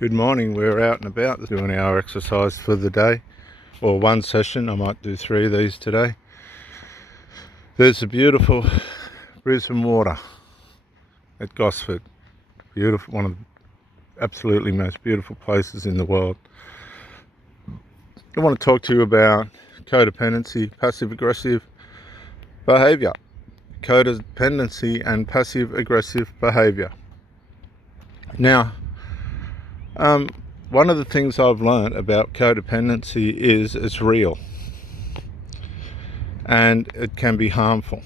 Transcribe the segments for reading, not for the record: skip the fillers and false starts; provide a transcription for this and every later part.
Good morning. We're out and about doing our exercise for the day, or one session. I might do 3 of these today. There's a beautiful Brisbane water at Gosford. Beautiful, one of the absolutely most beautiful places in the world. I want to talk to you about codependency, passive aggressive behavior. Codependency and passive aggressive behavior. Now, one of the things I've learned about codependency is it's real and it can be harmful.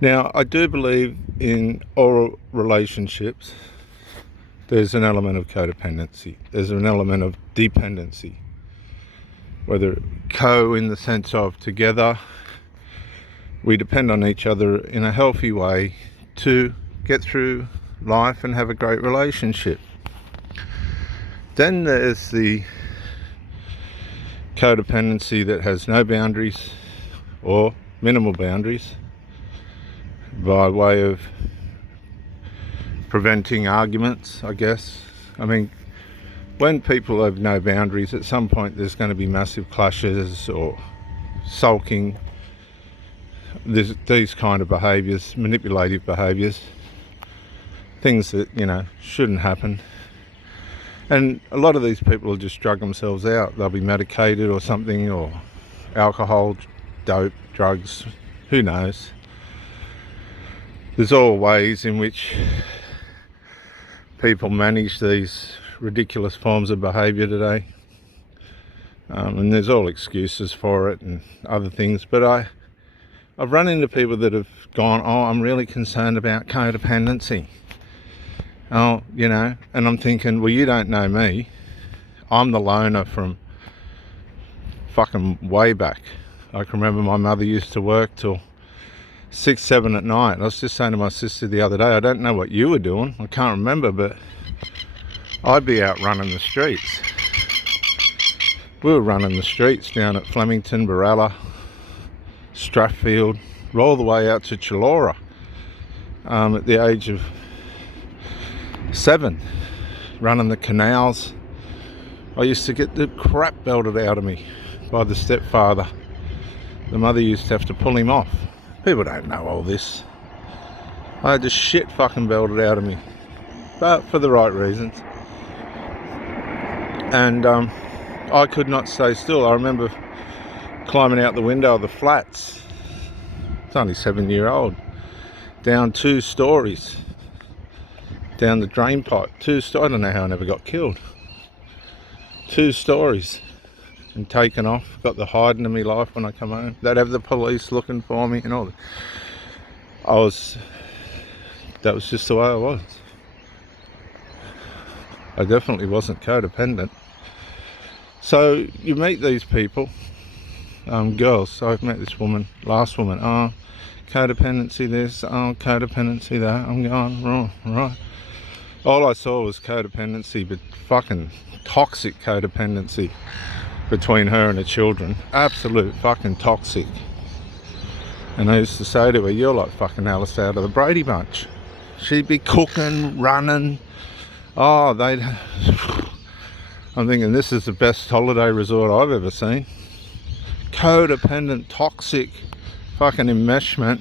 Now, I do believe in all relationships there's an element of codependency. There's an element of dependency, whether co in the sense of together, we depend on each other in a healthy way to get through life and have a great relationship. Then there's the codependency that has no boundaries or minimal boundaries by way of preventing arguments, I guess. I mean, when people have no boundaries, at some point there's going to be massive clashes or sulking, these kind of behaviours, manipulative behaviours, things that, shouldn't happen. And a lot of these people will just drug themselves out. They'll be medicated or something, or alcohol, dope, drugs, who knows. There's all ways in which people manage these ridiculous forms of behaviour today. And there's all excuses for it and other things. But I've run into people that have gone, I'm really concerned about codependency. And I'm thinking, well, you don't know me. I'm the loner from fucking way back. I can remember my mother used to work till 6, 7 at night. I was just saying to my sister the other day, I don't know what you were doing. I can't remember, but I'd be out running the streets. We were running the streets down at Flemington, Barella, Strathfield, all the way out to Chullora at the age of 7, running the canals. I used to get the crap belted out of me by the stepfather. The mother used to have to pull him off. People don't know all this. I had the shit fucking belted out of me, but for the right reasons. And I could not stay still. I remember climbing out the window of the flats. It's only 7-year-old, down 2 stories. Down the drain pipe, I don't know how I never got killed. 2 stories and taken off. Got the hiding of my life when I come home. They'd have the police looking for me and all that. That was just the way I was. I definitely wasn't codependent. So you meet these people, girls. So I've met this woman, last woman, codependency this, codependency that. I'm going, right. All I saw was codependency, but fucking toxic codependency between her and her children. Absolute fucking toxic. And I used to say to her, you're like fucking Alice out of the Brady Bunch. She'd be cooking, running. I'm thinking this is the best holiday resort I've ever seen. Codependent, toxic fucking enmeshment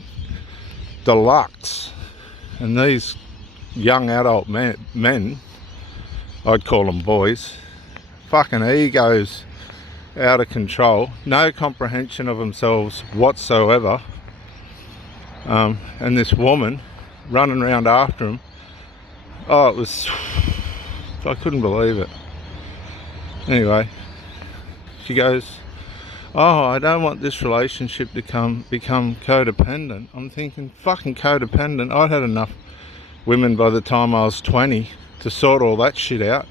deluxe. And these young adult men, I'd call them boys, fucking egos out of control, no comprehension of themselves whatsoever, and this woman running around after them. I couldn't believe it. Anyway, she goes, I don't want this relationship to become codependent. I'm thinking, fucking codependent, I'd had enough women by the time I was 20 to sort all that shit out.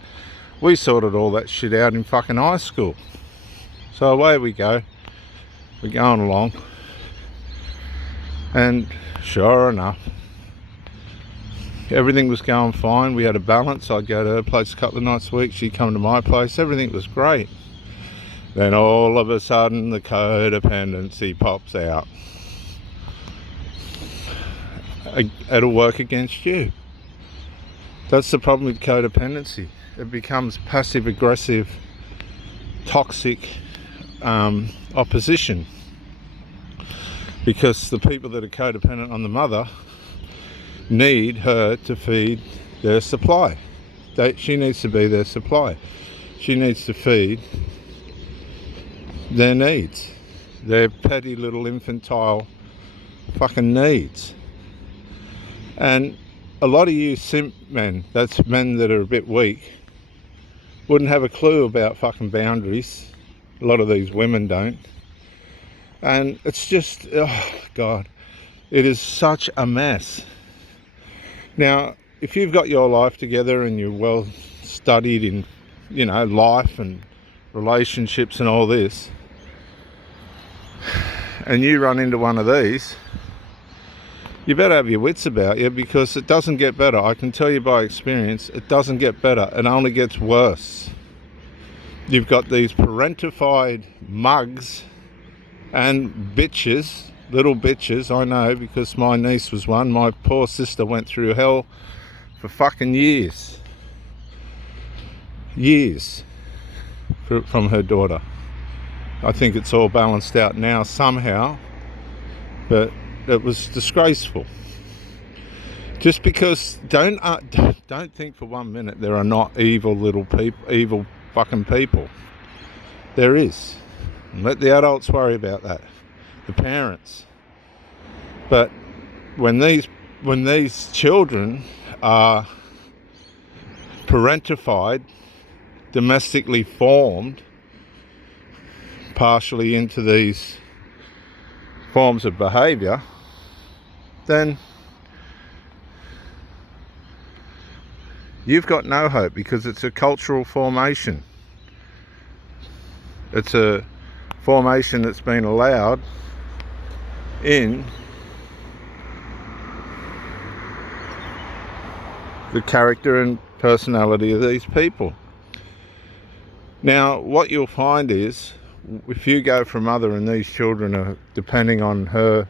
We sorted all that shit out in fucking high school. So away we go. We're going along. And sure enough, everything was going fine. We had a balance. I'd go to her place a couple of nights a week. She'd come to my place. Everything was great. Then all of a sudden the codependency pops out. It'll work against you. That's the problem with codependency. It becomes passive aggressive, toxic opposition, because the people that are codependent on the mother need her to feed their supply. She needs to be their supply. She needs to feed their needs, their petty little infantile fucking needs. And a lot of you simp men, that's men that are a bit weak, wouldn't have a clue about fucking boundaries. A lot of these women don't. And it's just, oh God, it is such a mess. Now, if you've got your life together and you're well studied in, you know, life and relationships and all this, and you run into one of these, you better have your wits about you, because it doesn't get better. I can tell you by experience, it doesn't get better. It only gets worse. You've got these parentified mugs and bitches, little bitches, I know, because my niece was one. My poor sister went through hell for fucking years. Years from her daughter. I think it's all balanced out now somehow, but it was disgraceful. Just because, don't think for 1 minute there are not evil little people, evil fucking people. There is. And let the adults worry about that, the parents. But when these children are parentified, domestically formed, partially into these forms of behaviour, then you've got no hope, because it's a cultural formation. It's a formation that's been allowed in the character and personality of these people. Now, what you'll find is, if you go for a mother and these children are depending on her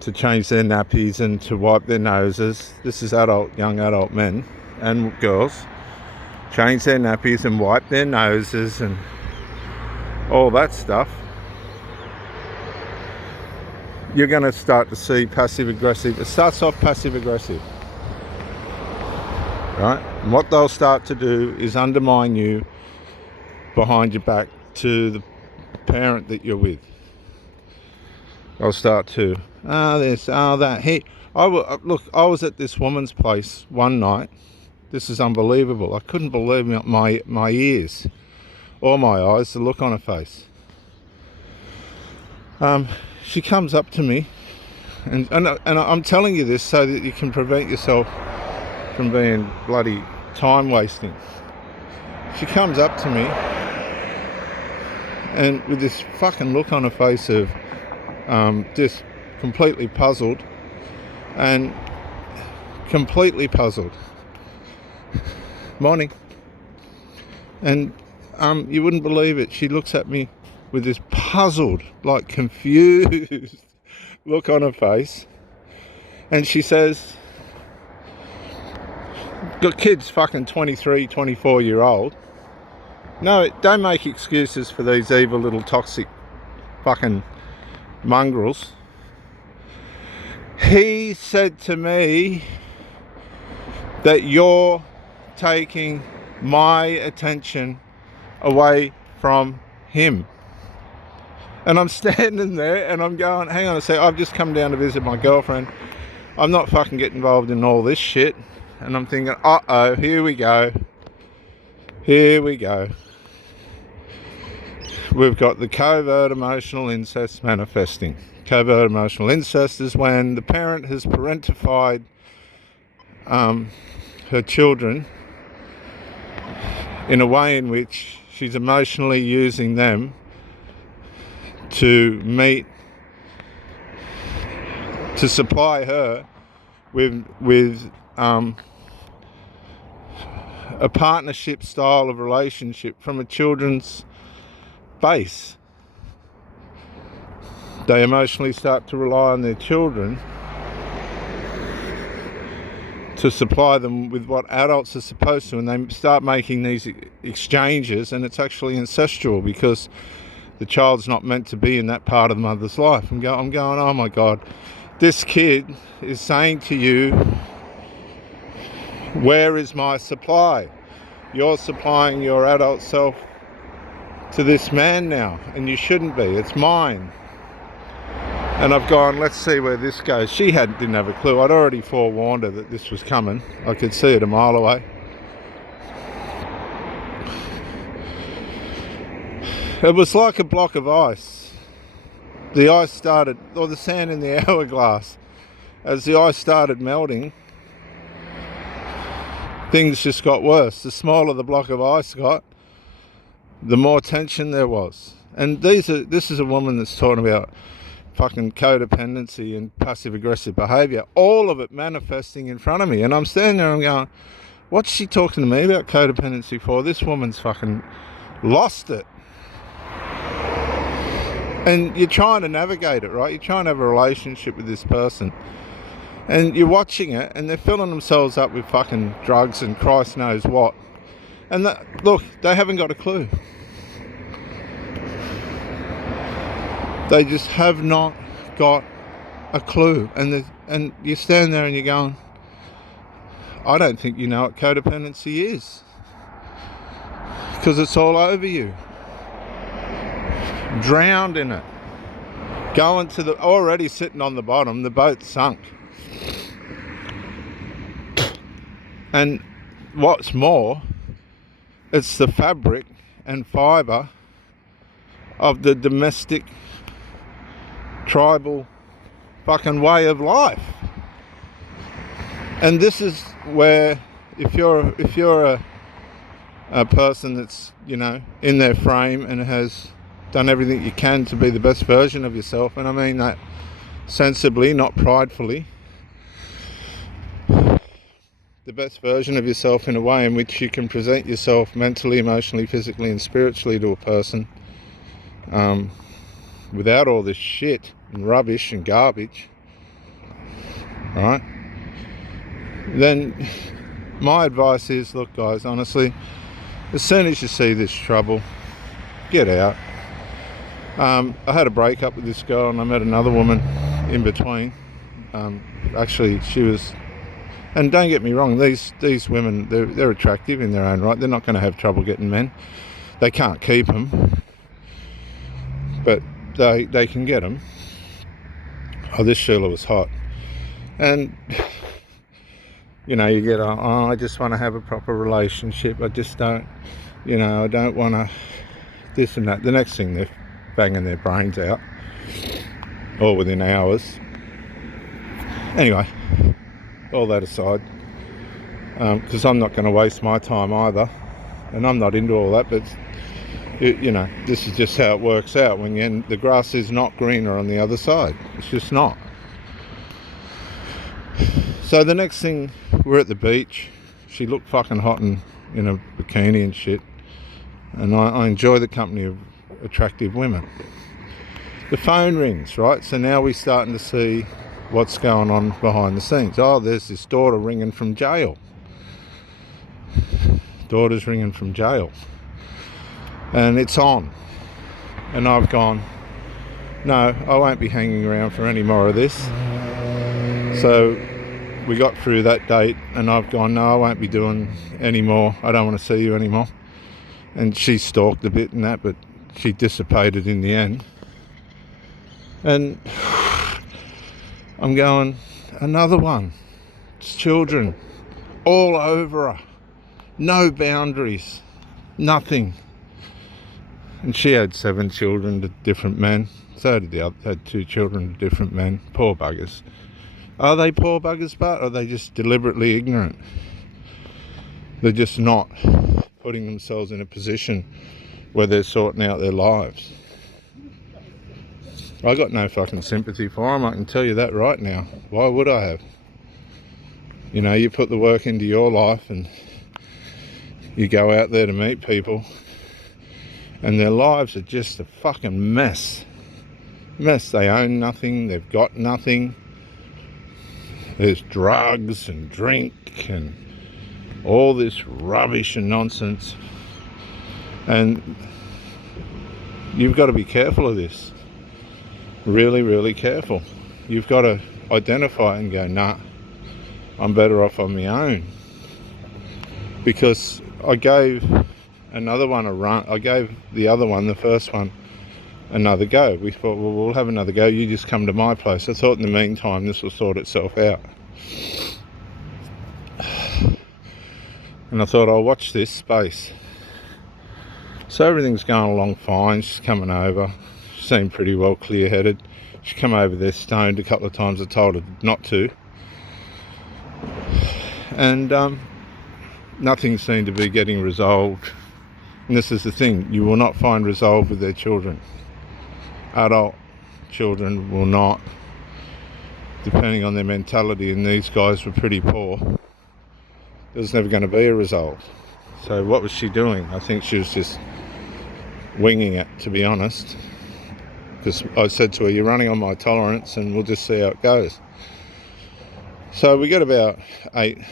to change their nappies and to wipe their noses, this is young adult men and girls, change their nappies and wipe their noses and all that stuff, you're going to start to see passive aggressive. It starts off passive aggressive, right? And what they'll start to do is undermine you behind your back to the parent that you're with. They'll start to, this, that. Look, I was at this woman's place one night. This is unbelievable. I couldn't believe my ears or my eyes, the look on her face. She comes up to me, and I'm telling you this so that you can prevent yourself from being bloody time wasting. She comes up to me, and with this fucking look on her face of just completely puzzled, and completely puzzled. Morning. And you wouldn't believe it, she looks at me with this puzzled, like confused look on her face, and she says, got kids fucking 23, 24 year old. No, don't make excuses for these evil little toxic fucking mongrels. He said to me that you're taking my attention away from him. And I'm standing there and I'm going, hang on a sec, I've just come down to visit my girlfriend. I'm not fucking getting involved in all this shit. And I'm thinking, uh-oh, here we go. Here we go. We've got the covert emotional incest manifesting. Covert emotional incest is when the parent has parentified her children in a way in which she's emotionally using them to supply her with a partnership style of relationship from a children's base. They emotionally start to rely on their children to supply them with what adults are supposed to, and they start making these exchanges, and it's actually incestual because the child's not meant to be in that part of the mother's life. I'm going, oh my God, this kid is saying to you, where is my supply? You're supplying your adult self to this man now, and you shouldn't be. It's mine. And I've gone, let's see where this goes. She didn't have a clue. I'd already forewarned her that this was coming. I could see it a mile away. It was like a block of ice. The ice started, or the sand in the hourglass, as the ice started melting, things just got worse. The smaller the block of ice got, the more tension there was. And this is a woman that's talking about fucking codependency and passive aggressive behaviour, all of it manifesting in front of me. And I'm standing there and I'm going, what's she talking to me about codependency for? This woman's fucking lost it. And you're trying to navigate it, right? You're trying to have a relationship with this person, and you're watching it, and they're filling themselves up with fucking drugs and Christ knows what. And look, they haven't got a clue. They just have not got a clue. And you stand there and you're going, I don't think you know what codependency is, because it's all over you. Drowned in it. Going to already sitting on the bottom, the boat's sunk. And what's more, it's the fabric and fibre of the domestic tribal fucking way of life. And this is where, if you're a person that's, you know, in their frame and has done everything you can to be the best version of yourself, and I mean that sensibly, not pridefully, the best version of yourself in a way in which you can present yourself mentally, emotionally, physically and spiritually to a person without all this shit and rubbish and garbage, right? Then my advice is, look guys, honestly, as soon as you see this trouble, get out. I had a break up with this girl and I met another woman in between. Actually, she was, and don't get me wrong, these women, they're attractive in their own right. They're not going to have trouble getting men. They can't keep them, but they can get them. Oh, this Sheila was hot. And, you know, you get, I just want to have a proper relationship. I just don't, you know, I don't want to this and that. The next thing, they're banging their brains out, all within hours. Anyway, all that aside, because I'm not going to waste my time either, and I'm not into all that, but you know, this is just how it works out when the grass is not greener on the other side. It's just not. So the next thing, we're at the beach. She looked fucking hot in a bikini and shit, and I enjoy the company of attractive women. The phone rings, right? So now we're starting to see what's going on behind the scenes. Oh, there's this daughter ringing from jail. Daughter's ringing from jail. And it's on. And I've gone, no, I won't be hanging around for any more of this. So we got through that date and I've gone, no, I won't be doing any more. I don't want to see you anymore. And she stalked a bit and that, but she dissipated in the end. And I'm going, another one. It's children all over her. No boundaries. Nothing. And she had 7 children to different men. So did the other, had 2 children to different men. Poor buggers. Are they poor buggers, but are they just deliberately ignorant? They're just not putting themselves in a position where they're sorting out their lives. I got no fucking sympathy for them, I can tell you that right now. Why would I have? You know, you put the work into your life and you go out there to meet people and their lives are just a fucking mess. They own nothing, they've got nothing. There's drugs and drink and all this rubbish and nonsense, and you've got to be careful of this. Really, really careful. You've got to identify and go, nah, I'm better off on my own. Because I gave another one a run. I gave the other one, the first one, another go. We thought, well, we'll have another go. You just come to my place. I thought in the meantime this will sort itself out. And I thought, I'll watch this space. So everything's going along fine. She's coming over. She seemed pretty well clear-headed. She come over there stoned a couple of times. I told her not to. And nothing seemed to be getting resolved. And this is the thing. You will not find resolve with their children. Adult children will not, depending on their mentality, and these guys were pretty poor. There's never going to be a resolve. So what was she doing? I think she was just winging it, to be honest. Because I said to her, you're running on my tolerance and we'll just see how it goes. So we got about 8-9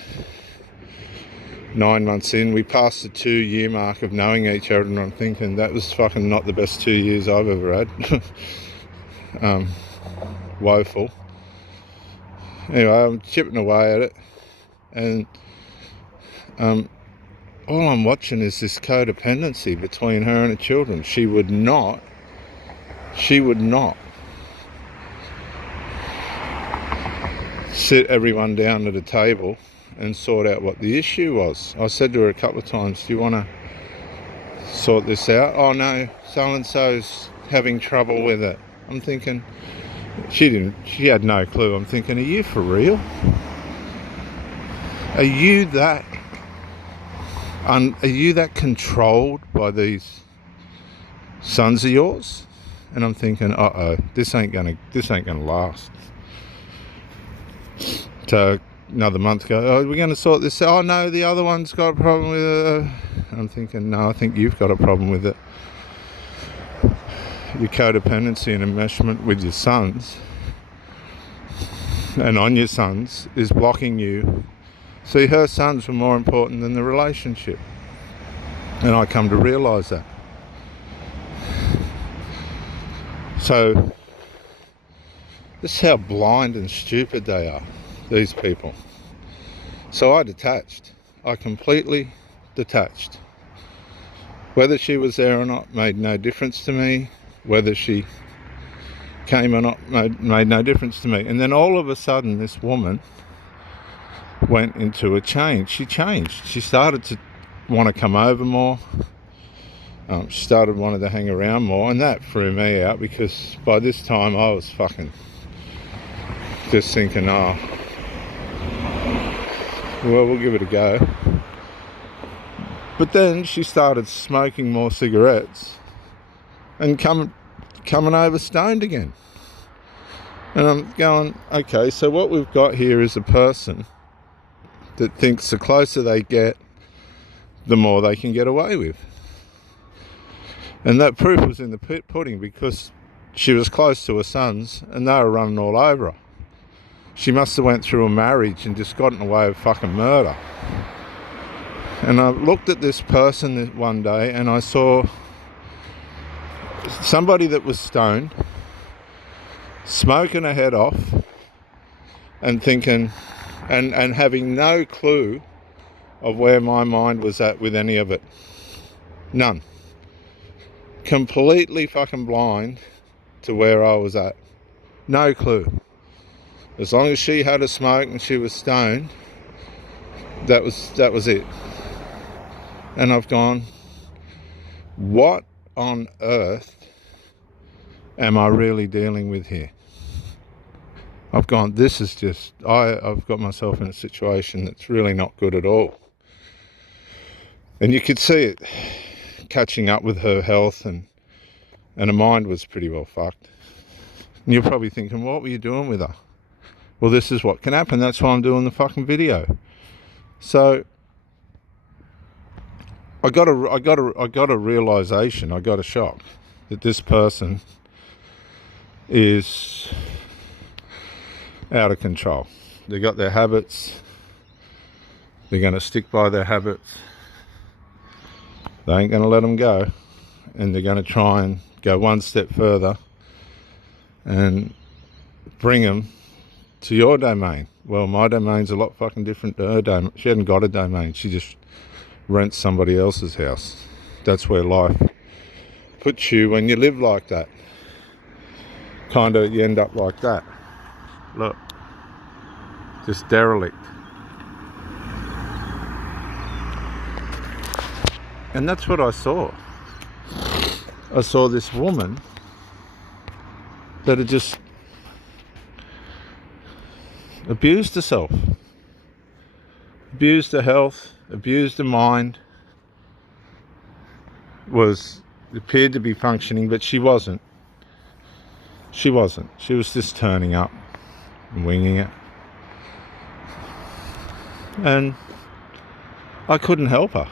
months in. We passed the 2-year mark of knowing each other, and I'm thinking that was fucking not the best 2 years I've ever had. Woeful. Anyway, I'm chipping away at it, and all I'm watching is this codependency between her and her children. She would not sit everyone down at a table and sort out what the issue was. I said to her a couple of times, do you want to sort this out? Oh no, so-and-so's having trouble with it. I'm thinking, she had no clue. I'm thinking, are you for real? Are you that controlled by these sons of yours? And I'm thinking, this ain't gonna last. So another month ago, we're going to sort this out. Oh no, the other one's got a problem with it. I'm thinking, no, I think you've got a problem with it. Your codependency and enmeshment with your sons and on your sons is blocking you. See, her sons were more important than the relationship, and I come to realise that. So this is how blind and stupid they are, these people. So I detached. I completely detached. Whether she was there or not made no difference to me. Whether she came or not made no difference to me. And then all of a sudden this woman went into a change. She changed. She started to want to come over more. She started wanting to hang around more, and that threw me out, because by this time I was fucking just thinking, well, we'll give it a go. But then she started smoking more cigarettes and coming over stoned again. And I'm going, okay, so what we've got here is a person that thinks the closer they get, the more they can get away with. And that proof was in the pudding, because she was close to her sons and they were running all over her. She must have went through a marriage and just gotten away with fucking murder. And I looked at this person one day and I saw somebody that was stoned, smoking her head off and thinking, and having no clue of where my mind was at with any of it. None. Completely fucking blind to where I was at. No clue. As long as she had a smoke and she was stoned, that was it. And I've gone, what on earth am I really dealing with here? I've gone, this is just, I've got myself in a situation that's really not good at all. And you could see it catching up with her health, and her mind was pretty well fucked. And you're probably thinking, what were you doing with her? Well, this is what can happen. That's why I'm doing the fucking video. So I got a realization. I got a shock that this person is out of control. They got their habits. They're going to stick by their habits. They ain't going to let them go. And they're going to try and go one step further and bring them to your domain. Well, my domain's a lot fucking different to her domain. She hadn't got a domain. She just rents somebody else's house. That's where life puts you when you live like that. Kind of, you end up like that. Look, just derelict. And that's what I saw. I saw this woman that had just abused herself, abused her health, abused her mind, appeared to be functioning, but she wasn't. She wasn't. She was just turning up and winging it. And I couldn't help her.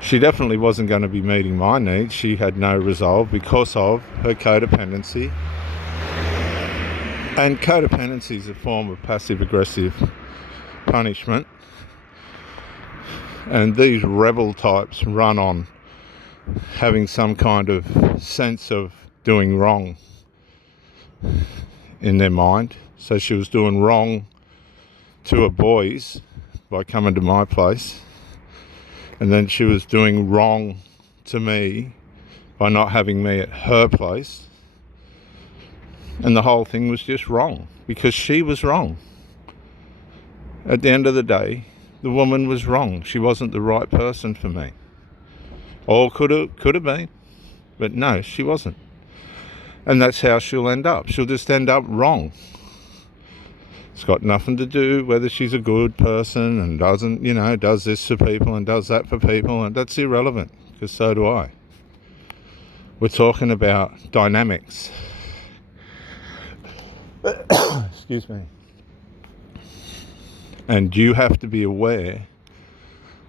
She definitely wasn't going to be meeting my needs. She had no resolve because of her codependency. And codependency is a form of passive-aggressive punishment. And these rebel types run on having some kind of sense of doing wrong in their mind. So she was doing wrong to her boys by coming to my place. And then she was doing wrong to me by not having me at her place. And the whole thing was just wrong because she was wrong. At the end of the day, the woman was wrong. She wasn't the right person for me. Or could have been. But no, she wasn't. And that's how she'll end up. She'll just end up wrong. It's got nothing to do whether she's a good person and doesn't, does this for people and does that for people, and that's irrelevant, because so do I. We're talking about dynamics. Excuse me. And you have to be aware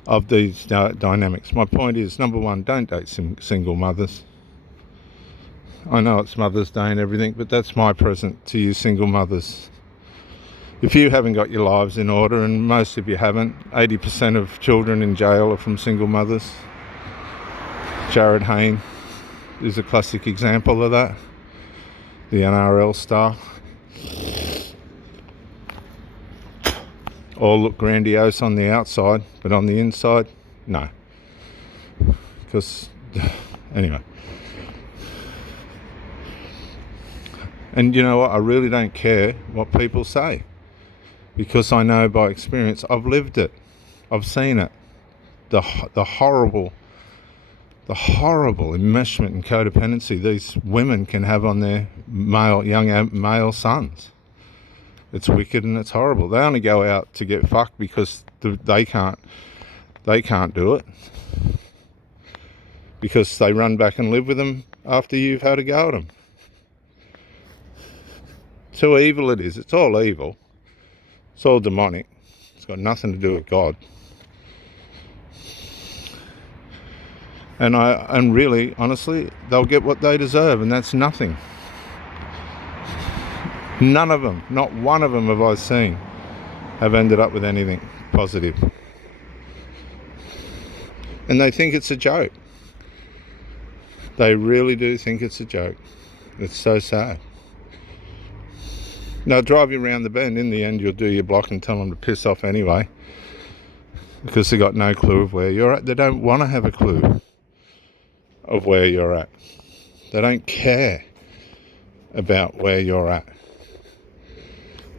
of these dynamics. My point is, number one, don't date single mothers. I know it's Mother's Day and everything, but that's my present to you single mothers. If you haven't got your lives in order, and most of you haven't, 80% of children in jail are from single mothers. Jared Hayne is a classic example of that. The NRL star. All look grandiose on the outside, but on the inside, no. Because, anyway. And you know what? I really don't care what people say. Because I know by experience, I've lived it. I've seen it. The horrible enmeshment and codependency these women can have on their young male sons. It's wicked and it's horrible. They only go out to get fucked because they can't do it. Because they run back and live with them after you've had a go at them. It's how evil it is. It's all evil. It's all demonic. It's got nothing to do with God. And really, honestly, they'll get what they deserve, and that's nothing. None of them, not one of them have I seen, have ended up with anything positive. And they think it's a joke. They really do think it's a joke. It's so sad. Now, drive you around the bend. In the end, you'll do your block and tell them to piss off anyway, because they've got no clue of where you're at. They don't want to have a clue of where you're at. They don't care about where you're at.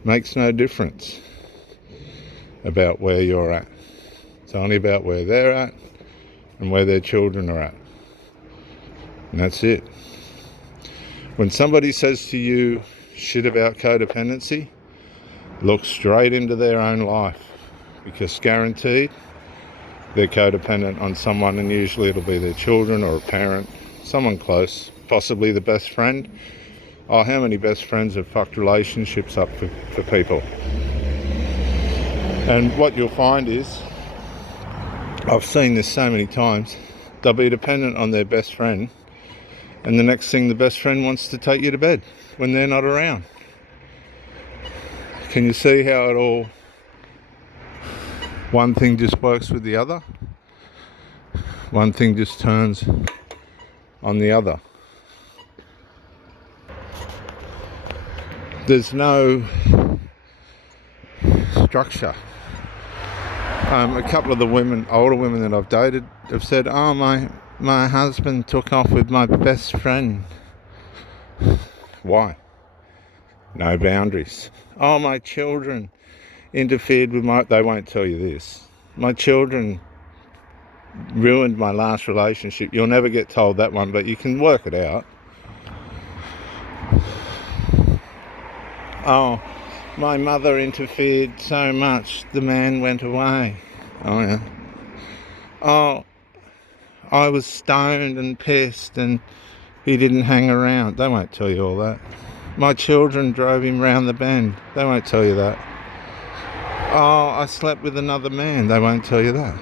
Makes no difference about where you're at. It's only about where they're at and where their children are at. And that's it. When somebody says to you shit about codependency, look straight into their own life, because guaranteed they're codependent on someone, and usually it'll be their children or a parent, someone close, possibly the best friend. Oh, how many best friends have fucked relationships up for people? And what you'll find is, I've seen this so many times, they'll be dependent on their best friend, and the next thing the best friend wants to take you to bed when they're not around. Can you see how it all, one thing just works with the other? One thing just turns on the other. There's no structure. A couple of the women, older women that I've dated, have said, "Oh, my husband took off with my best friend." Why? No boundaries. "Oh, my children interfered with my..." They won't tell you this. "My children ruined my last relationship." You'll never get told that one, but you can work it out. "Oh, my mother interfered so much, the man went away." Oh yeah. "Oh, I was stoned and pissed and he didn't hang around." They won't tell you all that. "My children drove him round the bend." They won't tell you that. "Oh, I slept with another man." They won't tell you that.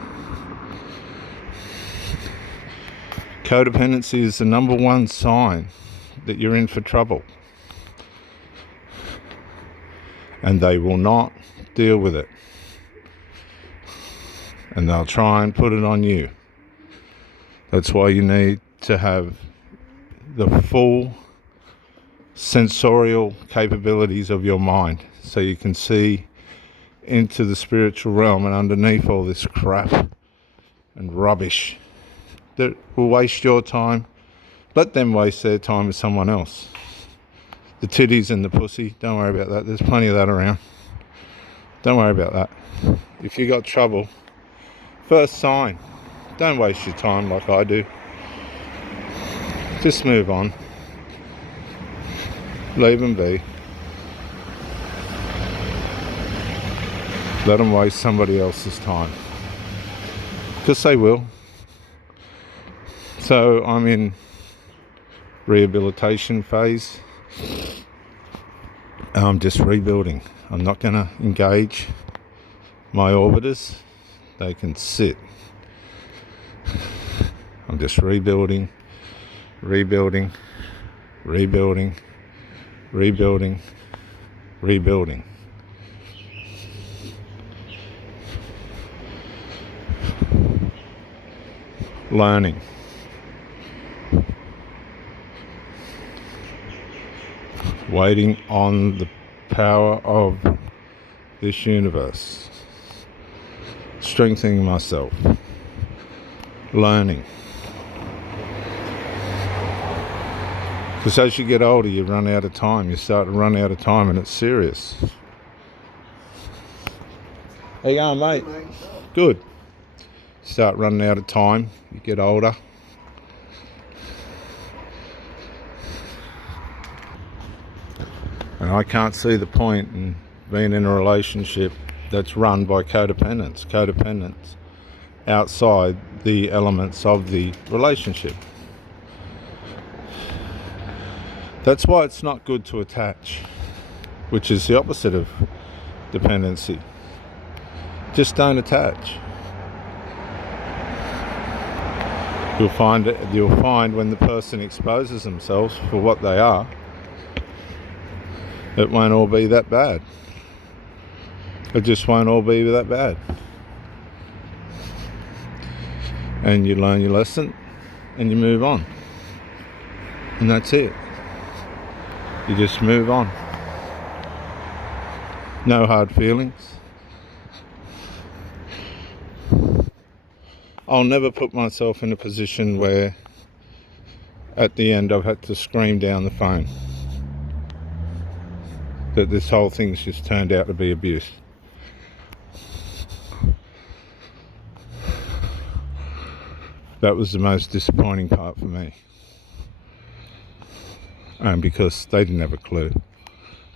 Codependency is the number one sign that you're in for trouble. And they will not deal with it. And they'll try and put it on you. That's why you need to have the full sensorial capabilities of your mind, so you can see into the spiritual realm and underneath all this crap and rubbish that will waste your time. Let them waste their time with someone else. The titties and the pussy, don't worry about that. There's plenty of that around. Don't worry about that. If you got trouble, first sign, don't waste your time like I do. Just move on. Leave them be. Let them waste somebody else's time. Because they will. So I'm in rehabilitation phase. I'm just rebuilding. I'm not going to engage my orbiters. They can sit. I'm just rebuilding, rebuilding, rebuilding, rebuilding, rebuilding. Learning. Waiting on the power of this universe. Strengthening myself. Learning. Because as you get older, you run out of time. You start to run out of time, and it's serious. How you going, mate? Good. Start running out of time. You get older. And I can't see the point in being in a relationship that's run by codependence. Codependence outside the elements of the relationship. That's why it's not good to attach, which is the opposite of dependency. Just don't attach. You'll find when the person exposes themselves for what they are, it won't all be that bad. It just won't all be that bad. And you learn your lesson and you move on. And that's it. You just move on. No hard feelings. I'll never put myself in a position where at the end I've had to scream down the phone that this whole thing's just turned out to be abuse. That was the most disappointing part for me. Because they didn't have a clue.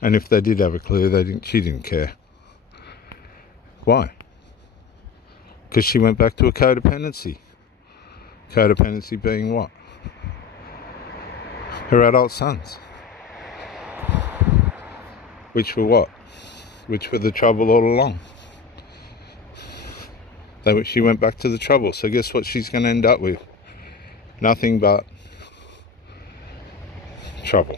And if they did have a clue, she didn't care. Why? Because she went back to a codependency. Codependency being what? Her adult sons. Which were what? Which were the trouble all along. She went back to the trouble. So guess what she's going to end up with? Nothing but trouble.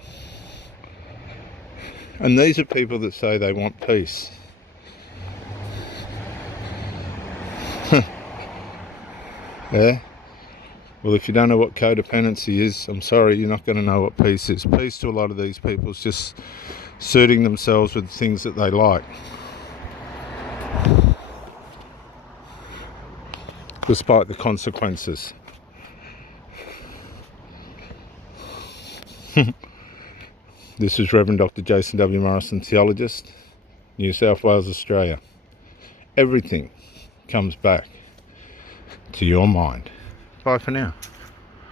And these are people that say they want peace. Yeah? Well, if you don't know what codependency is, I'm sorry, you're not going to know what peace is. Peace to a lot of these people is just suiting themselves with things that they like, despite the consequences. This is Reverend Dr. Jason W. Morrison, theologist, New South Wales, Australia. Everything comes back to your mind. Bye for now.